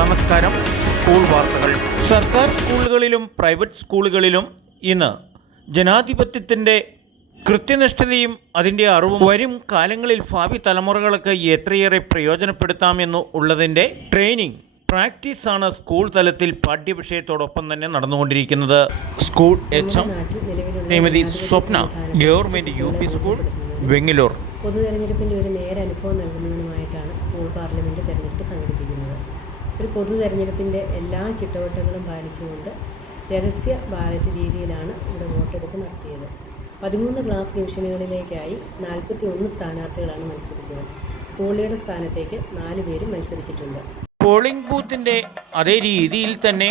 നമസ്കാരം. സ്കൂൾ വാർത്തകൾ. സർക്കാർ സ്കൂളുകളിലും പ്രൈവറ്റ് സ്കൂളുകളിലും ഇന്ന് ജനാധിപത്യത്തിൻ്റെ കൃത്യനിഷ്ഠതയും അതിൻ്റെ അറിവും വരും കാലങ്ങളിൽ ഭാവി തലമുറകൾക്ക് എത്രയേറെ പ്രയോജനപ്പെടുത്താമെന്നു ഉള്ളതിൻ്റെ ട്രെയിനിങ് പ്രാക്ടീസാണ് സ്കൂൾ തലത്തിൽ പാഠ്യവിഷയത്തോടൊപ്പം തന്നെ നടന്നുകൊണ്ടിരിക്കുന്നത്. സ്കൂൾ എച്ച്.എം. ശ്രീമതി സ്വപ്ന, ഗവൺമെൻറ് UP സ്കൂൾ, വെങ്ങല്ലൂർ. പൊതു തെരഞ്ഞെടുപ്പിൻ്റെ ഒരു നേരനുഭവം നൽകുന്നതിനുമായിട്ടാണ് സ്കൂൾ പാർലമെൻറ്റ് തെരഞ്ഞെടുപ്പ് സംഘടിപ്പിക്കുന്നത്. ഒരു പൊതു തെരഞ്ഞെടുപ്പിൻ്റെ എല്ലാ ചിട്ടവട്ടങ്ങളും പാലിച്ചുകൊണ്ട് രഹസ്യ ബാലറ്റ് രീതിയിലാണ് ഇവിടെ വോട്ടെടുപ്പ് നടത്തിയത്. 13 ക്ലാസ് ഡിവിഷനുകളിലേക്കായി 41 സ്ഥാനാർത്ഥികളാണ് മത്സരിച്ചത്. സ്കൂൾ ലീഡർ സ്ഥാനത്തേക്ക് 4 പേരും മത്സരിച്ചിട്ടുണ്ട്. പോളിംഗ് ബൂത്തിൻ്റെ അതേ രീതിയിൽ തന്നെ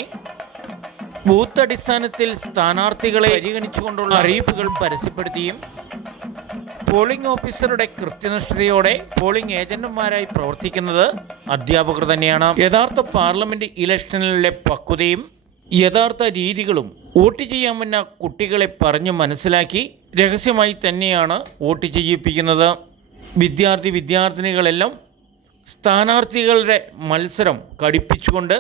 ബൂത്ത് അടിസ്ഥാനത്തിൽ സ്ഥാനാർത്ഥികളെ പരിഗണിച്ചുകൊണ്ടുള്ള അറിയിപ്പുകൾ പരസ്യപ്പെടുത്തിയും പോളിംഗ് ഓഫീസറുടെ കൃത്യനിഷ്ഠതയോടെ പോളിംഗ് ഏജന്റുമാരായി പ്രവർത്തിക്കുന്നത് അധ്യാപകർ തന്നെയാണ്. യഥാർത്ഥ പാർലമെന്റ് ഇലക്ഷനിലെ പക്വതയും യഥാർത്ഥ രീതികളും വോട്ട് ചെയ്യാമെന്ന കുട്ടികളെ പറഞ്ഞ് മനസ്സിലാക്കി രഹസ്യമായി തന്നെയാണ് വോട്ട് ചെയ്യിപ്പിക്കുന്നത്. വിദ്യാർത്ഥിനികളെല്ലാം സ്ഥാനാർത്ഥികളുടെ മത്സരം കടുപ്പിച്ചുകൊണ്ട്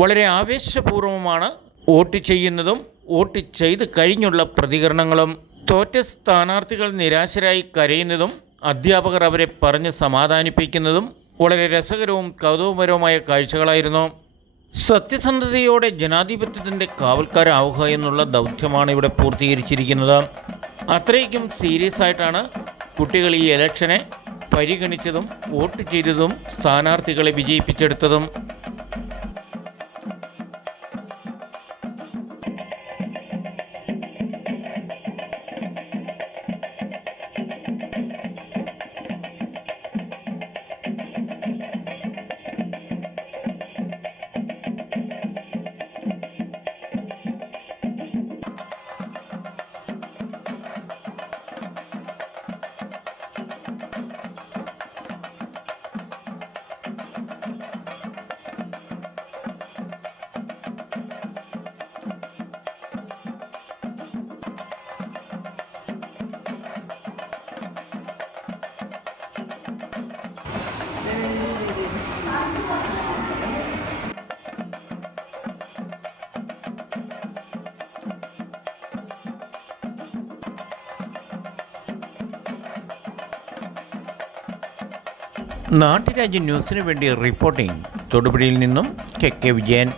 വളരെ ആവേശപൂർവമാണ് വോട്ട് ചെയ്യുന്നതും വോട്ട് ചെയ്ത് കഴിഞ്ഞുള്ള പ്രതികരണങ്ങളും. തോറ്റ സ്ഥാനാർത്ഥികൾ നിരാശരായി കരയുന്നതും അധ്യാപകർ അവരെ പറഞ്ഞ് സമാധാനിപ്പിക്കുന്നതും വളരെ രസകരവും കൗതുകപരവുമായ കാഴ്ചകളായിരുന്നു. സത്യസന്ധതയോടെ ജനാധിപത്യത്തിൻ്റെ കാവൽക്കാരാവുക എന്നുള്ള ദൗത്യമാണ് ഇവിടെ പൂർത്തീകരിച്ചിരിക്കുന്നത്. അത്രയ്ക്കും സീരിയസ് ആയിട്ടാണ് കുട്ടികൾ ഈ ഇലക്ഷനെ പരിഗണിച്ചതും വോട്ട് ചെയ്തതും സ്ഥാനാർത്ഥികളെ വിജയിപ്പിച്ചെടുത്തതും. നാട്ടുരാജ്യ ന്യൂസിനു വേണ്ടി റിപ്പോർട്ടിംഗ് തൊടുപുഴയിൽ നിന്നും KK വിജയൻ.